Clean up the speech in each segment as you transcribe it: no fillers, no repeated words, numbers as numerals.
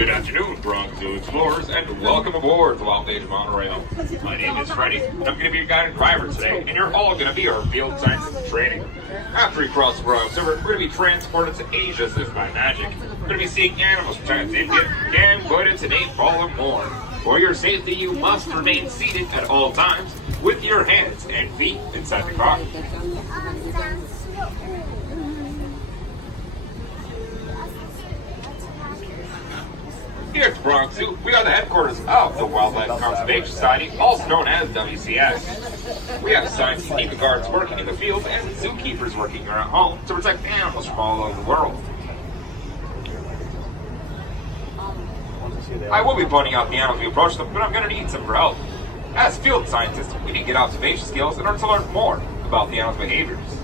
Good afternoon, Bronx Zoo explorers, and welcome aboard the Wild Age Monorail. My name is Freddie, and I'm going to be your guide and driver today, and you're all going to be our field science training. After we cross the Bronx River, we're going to be transported to Asia as if by magic. We're going to be seeing animals from China's India, Cambodia to Nepal and more. For your safety, you must remain seated at all times with your hands and feet inside the car. Here at the Bronx Zoo, we are the headquarters of the Wildlife Conservation Society, also known as WCS. We have scientists and Navy guards working in the field and zookeepers working here at home to protect animals from all over the world. I will be pointing out the animals we approach them, but I'm going to need some help. As field scientists, we need to get observation skills in order to learn more about the animals' behaviors.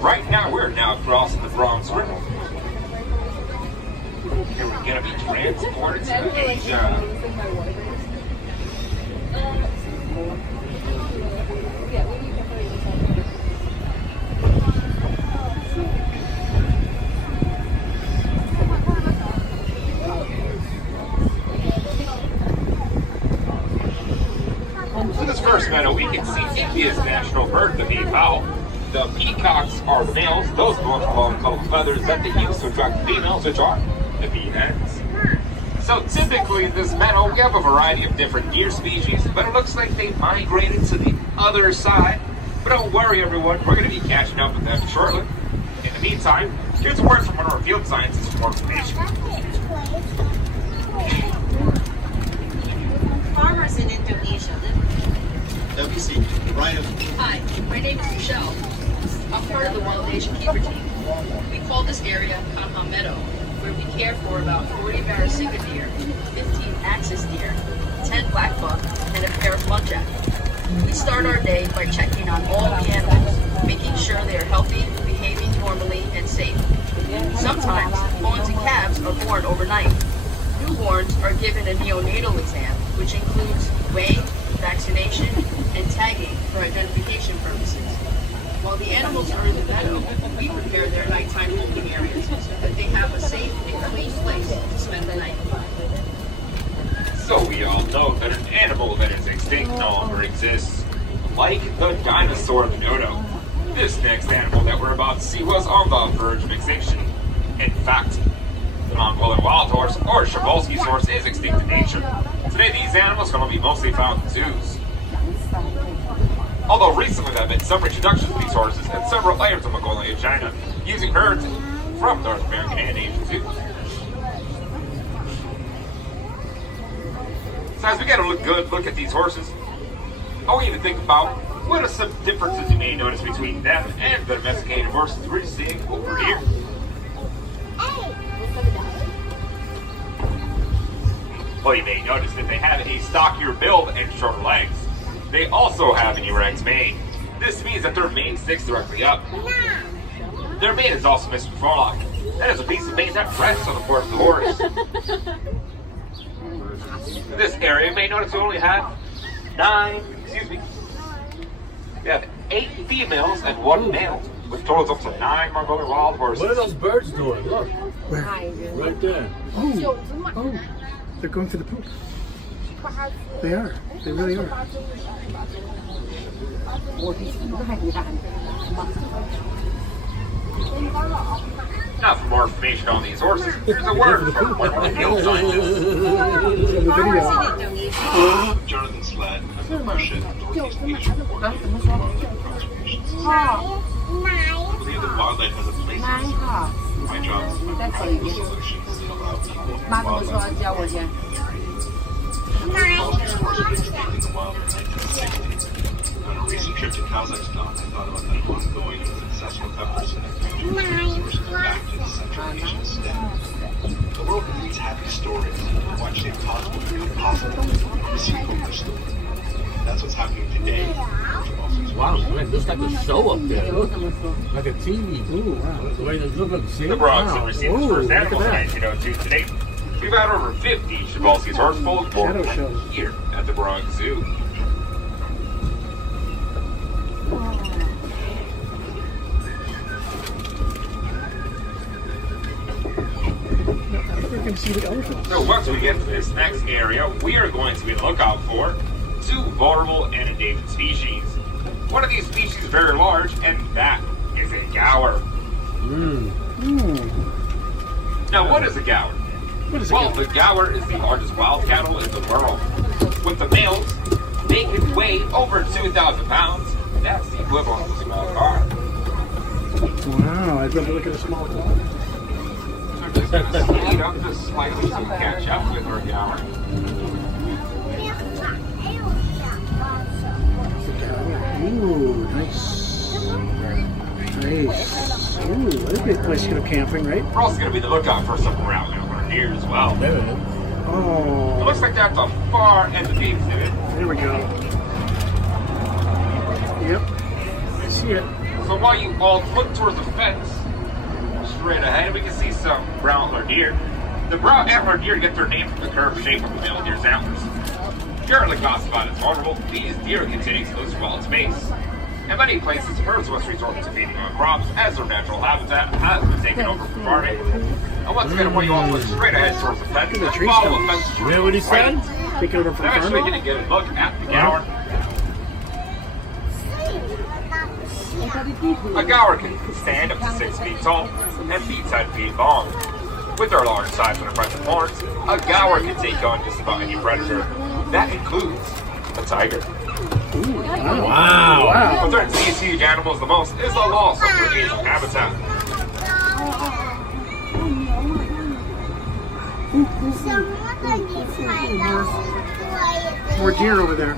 Right now, we're crossing the Bronx River. And we're going to be transported to Asia. In this first meadow, we can see India's national bird, the peacock. The peacocks are the males, those belong to long colored feathers that they use to attract the females, which are the peahens. So typically in this meadow, we have a variety of different deer species, but it looks like they migrated to the other side. But don't worry everyone, we're going to be catching up with them shortly. In the meantime, here's a word from one of our field scientists for more information. Farmers in Indonesia live. WC, Ryan. Hi, my name is Michelle. I'm part of the Wild Asian Keeper team. We call this area Kaha Meadow, where we care for about 40 Barasika deer, 15 axis deer, 10 black buck, and a pair of muntjac. We start our day by checking on all the animals, making sure they are healthy, behaving normally, and safe. Sometimes, fawns and calves are born overnight. Newborns are given a neonatal exam, which includes weighing, vaccination, and tagging for identification purposes. While the animals are in the meadow, we prepare their nighttime holding areas so that they have a safe and clean place to spend the night. So we all know that an animal that is extinct no longer exists, like the dinosaur dodo. This next animal that we're about to see was on the verge of extinction. In fact, the Mongolian wild horse, or Przewalski's horse, is extinct in nature. Today these animals can only be mostly found in zoos. Although recently there have been some introductions of these horses and several layers of Mongolia and China, using herds from North American and Asian zoos. So as we get a good look at these horses, I want you to think about what are some differences you may notice between them and the domesticated horses we're seeing over here. Well, you may notice that they have a stockier build and shorter legs. They also have an erect mane. This means that their mane sticks directly up. Their mane is also missing forelock. That is a piece of mane that rests on the fork of the horse. In this area, you may notice we only have we have 8 females and 1 male, which totals up to 9 Mongolian wild horses. What are those birds doing? Look. Where? Right there. Oh, they're going to the poop. They are. They really are. Now for more information on these horses, here's a word from one of our field scientists. Farmers in Indonesia. Jonathan Slatt, a membership of Northeast Asia Conservation Society. I believe that wildlife has a place in this world. My job is to find practical solutions that allow people and wildlife. All these horses originated in the wild in the 1960s. On a recent trip to Kazakhstan, I thought about that ongoing and successful efforts in the future to bring resources back to the Central Asian steppe. The world needs happy stories. Watch the impossible become possible. Receive hope for story. That's what's happening today. Wow, man, it looks like a show up there. Look, like a TV. Ooh, wow. The way they look like see? The Bronx Wow. have received its Ooh, first look at animals in that. 1902 to date. We've had over 50 Przewalski's horse foals born Shadow show. here at the Bronx Zoo. We're going to see the elephants. So once we get to this next area, we are going to be on the lookout for two vulnerable and endangered species. One of these species is very large, and that is a gaur. Now, what is a gaur? What is it? Well, the gaur is the largest wild cattle in the world. With the males, they can weigh over 2,000 pounds. That's the equivalent of a small car. Wow, I'd love to look at a small dog. So just going to speed up just slightly so we catch up with our gaur. Ooh, nice. Nice. Ooh, that's a great place to go camping, right? We're also going to be the lookout for some brown deer as well. There it is. It Oh, looks like that's the far end of the exhibit. there we go. Yep, I see it. So while you all look towards the fence, straight ahead, we can see some brown antler deer. The brown antler deer get their name from the curved shape of the male deer's antlers. Currently classified as vulnerable, these deer continue to lose well its base. In many places, herds must resort to feeding on crops as their natural habitat has been taken over for farming. And once again, while you all look straight ahead towards the fence, Look at the tree follow the stumps. fence. You hear what he said? Taking over from I'm actually farming. going to get a look at the gaur. A gaur can stand up to 6 feet tall and be 10 feet long. With their large size and impressive horns, a gaur can take on just about any predator. That includes a tiger. Ooh, wow. Wow. Wow. What threatens these huge animals the most is the loss of their natural habitat. More deer over there.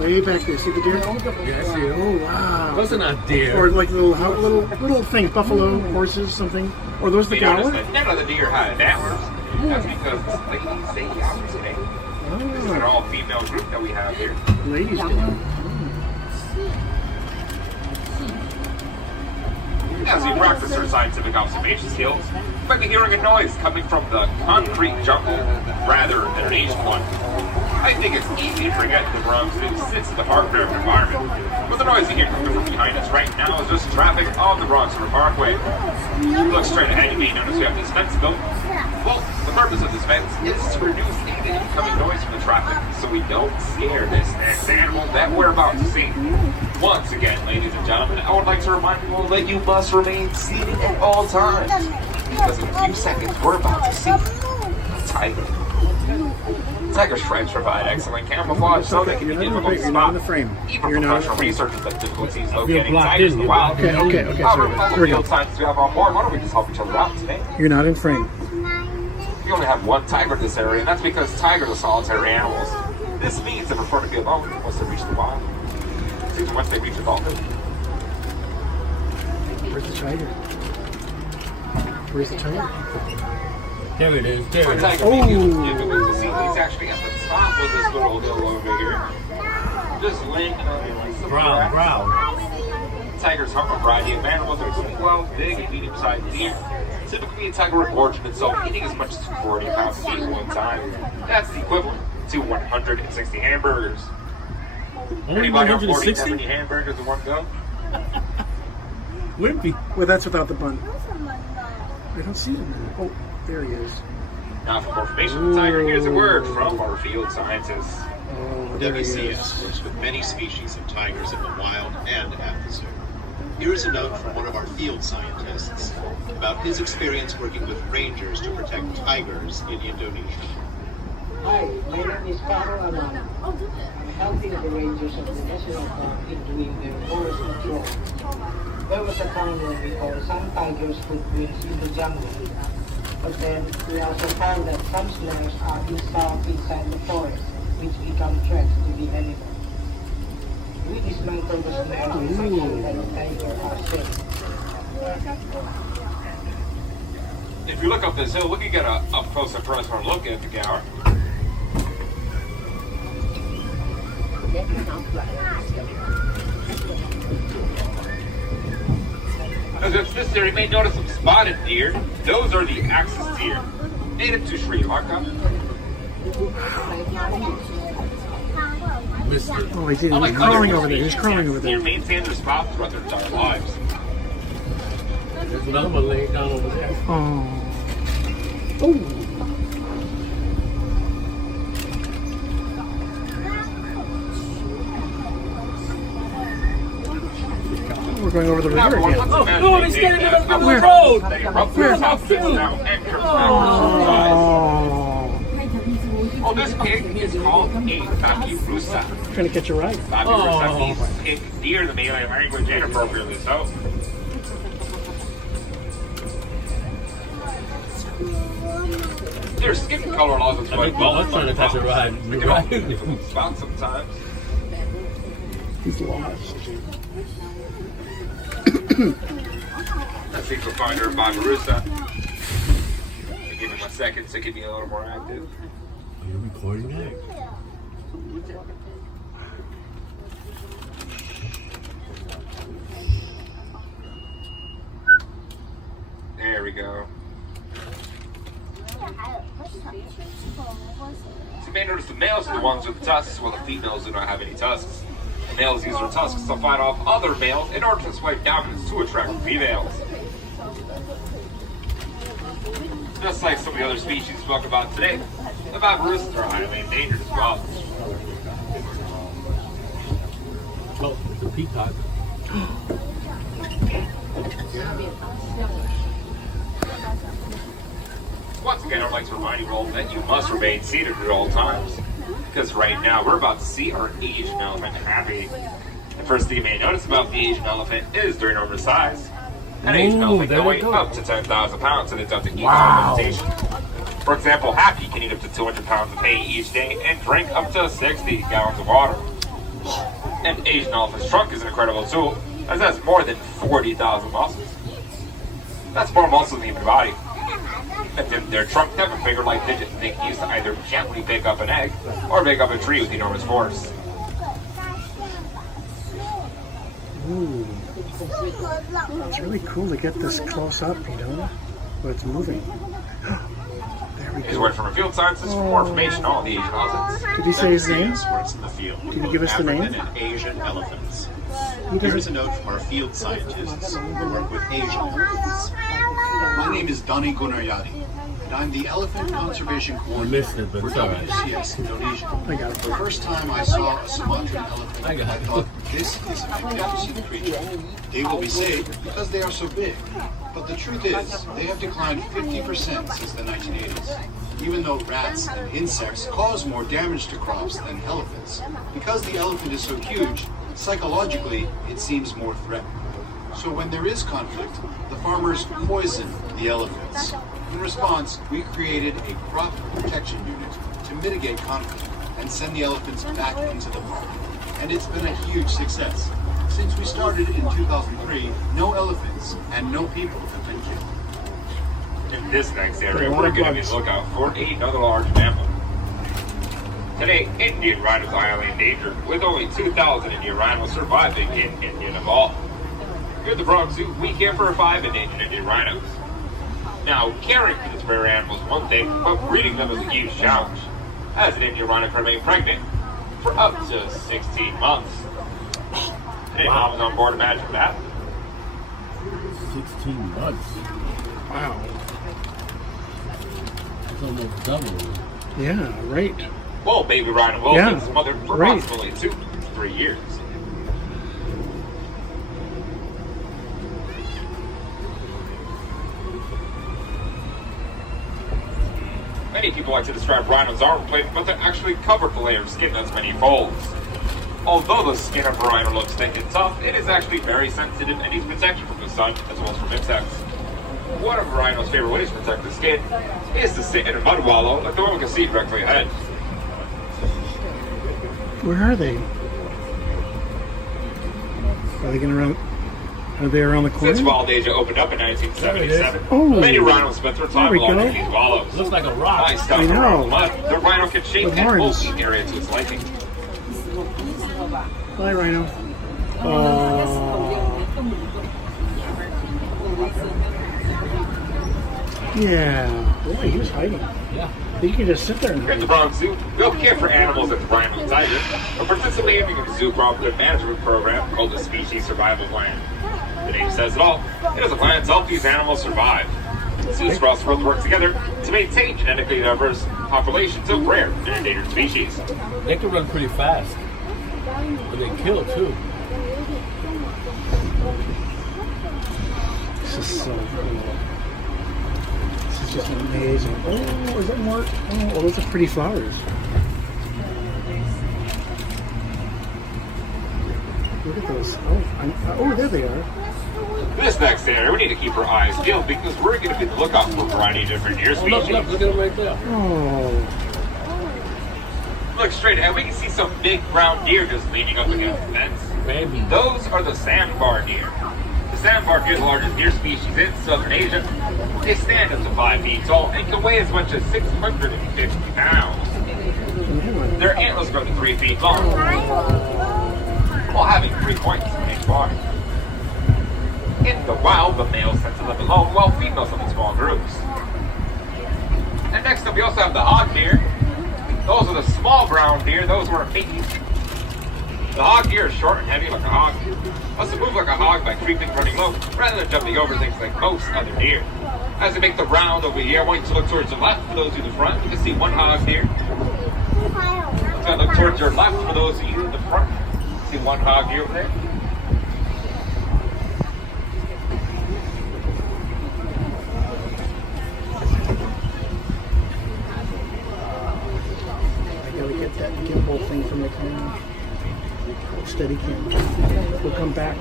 Way back there. See the deer? Yeah, I see it. Oh, wow. Those are not deer. Or like little thing, buffalo, horses, something. Or those the We notice gaur? that none of the deer had antlers. That's because ladies say gaurs today. This is an Oh, all-female group that we have here. ladies do. As we practice our scientific observation skills, might be hearing a noise coming from the concrete jungle rather than an Asian one. I think it's easy to forget the Bronx Zoo sits in the heart of an environment. But the noise you hear coming from behind us right now is just traffic on the Bronx River Parkway. Look straight ahead, you may notice we have this fence built. Well, the purpose of this fence is to reduce the incoming noise from the traffic so we don't scare this next animal that we're about to see. Once again, ladies and gentlemen, I would like to remind you all that you must remain seated at all times. Because in a few seconds, we're about to see a tiger. Tiger stripes provide excellent camouflage so they can be You're not in the difficult to frame. You're not in spot. the frame. Even You're not in professional the frame. researchers have difficulties You're locating blocked tigers in in. the wild. Okay, However, sorry. with Here all we the go. field scientists we have on board, why don't we just help each other out today? You're not in frame. We only have one tiger in this area, and that's because tigers are solitary animals. This means they prefer to be alone once they reach the wild. Even once they reach adulthood. Where's the tiger? Where's the tiger? There it is. There For it is. tiger being difficult to see, he's actually at the top of this little hill over here. Just laying on some Brown, grass. brown. Tigers hunt a variety of animals, including wild, big, and medium-sized deer. Typically, a tiger will gorge itself, eating as much as 40 pounds of meat at one time. That's the equivalent to 160 hamburgers. Only Anybody on board eat that 160? many hamburgers in one go? Wimpy. Well, that's without the bun. I don't see him. Oh, there he is. Now, for more information on the tiger, here's a word from our field scientists. Oh, there he WCS is. works with many species of tigers in the wild and at the zoo. Here is a note from one of our field scientists about his experience working with rangers to protect tigers in Indonesia. Hi, my name is Caro Aman. I'm helping the rangers of the National Park in doing their forest patrol. There was a time when we thought some tigers could graze in the jungle. But then we also found that some snares are installed inside the forest, which become threats to the animal. We dismantle the snare and section that the tiger are safe. If you look up this hill, we can get a up close and personal look at the gaur. As if this area may notice some spotted deer. Those are the axis deer, native to Sri Lanka. Oh, he did. He's crawling over there. He's crawling over Deer there. maintain their spots throughout their entire lives. There's another one laying down over there. Oh. We're going over the river again. Oh, no, he's standing in the middle of the road. Oh. Oh, this pig is called a Babirusa. Trying to catch a ride. Babirusa means pig deer, the Malay language, inappropriately so. Their skin color allows them to I was trying to catch a ride. They can all be different spots sometimes. He's lost. Let's see if we'll find her Babirusa. Give him a second so he can be a little more active. Are you recording that? There we go. So you may notice the males are the ones with tusks, while the females do not have any tusks. The males use their tusks to fight off other males in order to display dominance to attract females. Just like some of the other species we spoke about today, the Babirusa are highly endangered as well. Oh, it's a peacock. Once again, I'd like to remind you all that you must remain seated at all times. Because right now, we're about to see our Asian elephant happy. The first thing you may notice about the Asian elephant is their enormous size. An Asian elephant can weigh up to 10,000 pounds and it's up to each limitation. For example, Happy can eat up to 200 pounds of hay each day and drink up to 60 gallons of water. An Asian elephant's trunk is an incredible tool, as it has more than 40,000 muscles. That's more muscle than the human body. And their trunk never bigger like digits they can use to either gently pick up an egg or pick up a tree with enormous force. Ooh. It's really cool to get this close up, you know, where it's moving. There we Here's go. word from a field scientist for more information on the Asian elephants. Did he say his name? Experts in the field. Did he give us the name? African and Asian elephants. He Here is a doesn't. note from our field scientists who work with Asian elephants. My name is Donny Gunayadi, and I'm the Elephant Conservation Coordinator but for sorry. WCS Indonesia. I got The it. first time I saw a Sumatran elephant, I got I it. thought, this is a magnificent creature. They will be saved because they are so big. But the truth is, they have declined 50% since the 1980s. Even though rats and insects cause more damage to crops than elephants, because the elephant is so huge, psychologically, it seems more threatening. So when there is conflict, the farmers poison the elephants. In response, we created a crop protection unit to mitigate conflict and send the elephants back into the park. And it's been a huge success. Since we started in 2003, no elephants and no people have been killed. In this next area, we're going to be on the lookout for another large mammal. Today, Indian rhinos are highly endangered, with only 2,000 Indian rhinos surviving in India and Nepal. Here at the Bronx Zoo, we care for 5 endangered Indian rhinos. Now, caring for this rare animal is one thing, but breeding them is a huge challenge, as an Indian rhino can remain pregnant for up to 16 months. Any moms on board imagine that? 16 months. Wow. It's almost double. Yeah, right. Well, baby rhino will Yeah, be its mother for right. approximately 2 to 3 years. Many people like to describe rhinos armor plate, but they're actually covered with a layer of skin that's many folds. Although the skin of a rhino looks thick and tough, it is actually very sensitive and needs protection from the sun as well as from insects. One of a rhino's favorite ways to protect the skin is to sit in a mud wallow like the one we can see directly ahead. Where are they? Are they gonna run? Are they around the corner? Since Wild Asia opened up in 1977, Oh, many rhinos spent their time there we along go. in these wallows. Looks like a rock. Nice stuff I know. around the mud. The rhino can shape The and mold horns. the area to its liking. Bye, Rhino. Yeah. Boy, he was hiding. Yeah. You can just sit there and Here at hide. the Bronx Zoo, we don't care for animals at the Rhino and Tiger, but participating in the zoo property management program called the Species Survival Plan. The name says it all. It is a plan to help these animals survive. Zoos across the world work together to maintain genetically diverse populations of rare and endangered species. They can run pretty fast. But they kill too. This is so cool. This is just amazing. Oh, is that more? Oh, those are pretty flowers. Look at those. Oh, there they are. This next area, we need to keep our eyes peeled because we're going to be the lookout for a variety of different deer Oh, look, species. look at them right there. Oh, Look straight ahead, we can see some big brown deer just leaning up against the fence. Maybe. Those are the sandbar deer. The sandbar deer is the largest deer species in southern Asia. They stand up to 5 feet tall and can weigh as much as 650 pounds. Their antlers grow to 3 feet long, while having 3 points in each body. In the wild, the males tend to live alone, while females live in small groups. And next up, we also have the hog deer. Those are the small brown deer. Those were babies. The hog deer is short and heavy like a hog. Must move like a hog by creeping, running low, rather than jumping over things like most other deer. As they make the round over here, I want you to look towards the left for those of you in the front. You can see one hog deer. You can look towards your left for those of you in the front. See one hog deer over there. I gotta get that gimbal thing from the camera. Steady cam. We'll come back.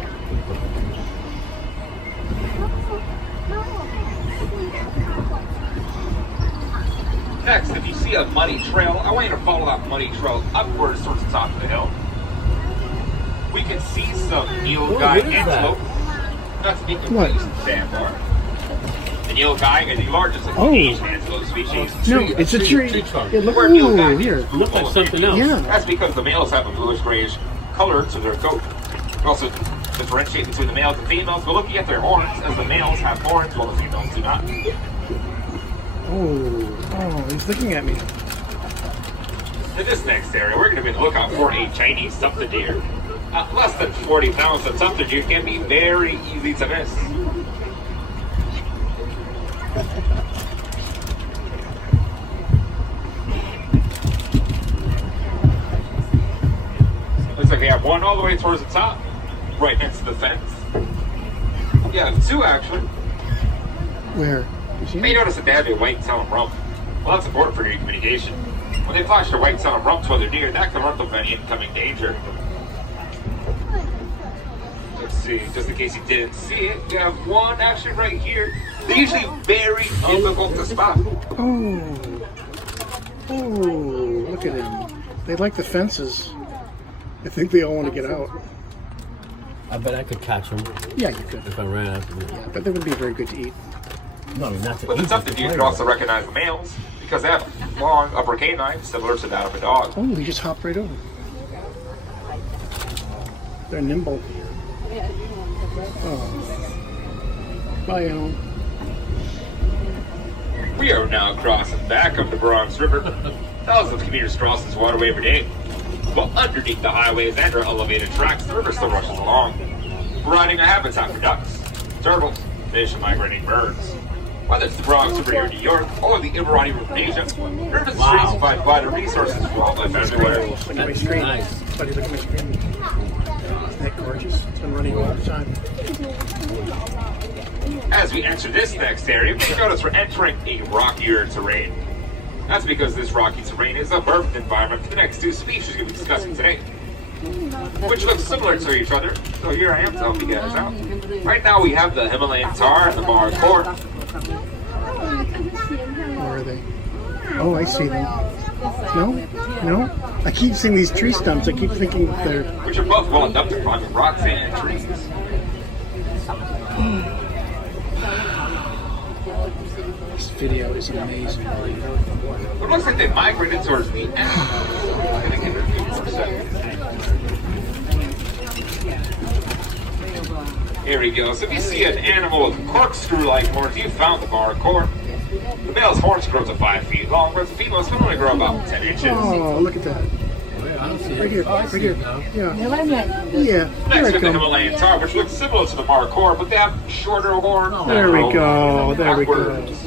Next, if you see a muddy trail, I want you to follow that muddy trail upwards towards the top of the hill. We can see some Nilgai what is that? antelope. Not to be What? confused with sandbar. The Nilgai is the largest of the Oh. Asian antelope species. No, it's a tree. Tree trunk. Yeah, look, Where ooh, Nilgai here. It looks like something else. Yeah. That's because the males have a bluish grayish color to their coat. We also differentiate between the males and females by looking at their horns, as the males have horns while the females do not. Oh, he's looking at me. In this next area, we're going to be on the lookout for a Chinese tuft deer. At less than 40 pounds, a tuft deer can be very easy to miss. Looks like we have one all the way towards the top, right next to the fence. Yeah, 2 actually. Where? You see You may him? notice that they have a white tail and rump. Well, that's important for deer communication. When they flash their white tail and rump to other deer, that can alert them of any incoming danger. Let's see, just in case you didn't see it, we have one actually right here. They're usually very difficult to spot. Oh, look at him. They like the fences. I think they all want to get out. I bet I could catch them Yeah, you could. if I ran after them. Yeah, but they would be very good to eat. No, I mean, not to But the eat, tuft but deer to can play also recognize the males because they have long upper canines similar to that of a dog. Oh, he just hopped right over. They're nimble. Oh. Bye, Alan. We are now crossing back up the Bronx River. Thousands of commuters cross this waterway every day. While underneath the highways and our elevated tracks, the river still rushes along, providing a habitat for ducks, turtles, fish, and migrating birds. Whether it's the Bronx River here in New York or the Irrawaddy River in Asia, rivers and streams provide vital resources for wildlife everywhere. Look at my screen. Nice. Buddy, look at my screen. Isn't that gorgeous? It's been running all the time. As we enter this next area, we notice we're entering a rockier terrain. That's because this rocky terrain is a perfect environment for the next 2 species we'll be discussing today, which look similar to each other. So here I am to help you guys out. Right now we have the Himalayan tar and the Mars boar. Where are they? Oh, I see them. No? No? I keep seeing these tree stumps. I keep thinking they're... Which are both well enough to climb rocks and trees. This video is amazing. It looks like they migrated towards the end. I'm gonna give it a few more seconds. Here we go. So if you see an animal with corkscrew-like horns, you found the Markhor. The male's horns grow to 5 feet long, whereas the female's can only grow about 10 inches. Oh, look at that. I don't see it. Right here, Oh, I right see here. it now. Yeah. Yeah, Next here we it have the comes. Himalayan tar, which looks similar to the Markhor, but they have shorter horns. There we go, there we go. backwards.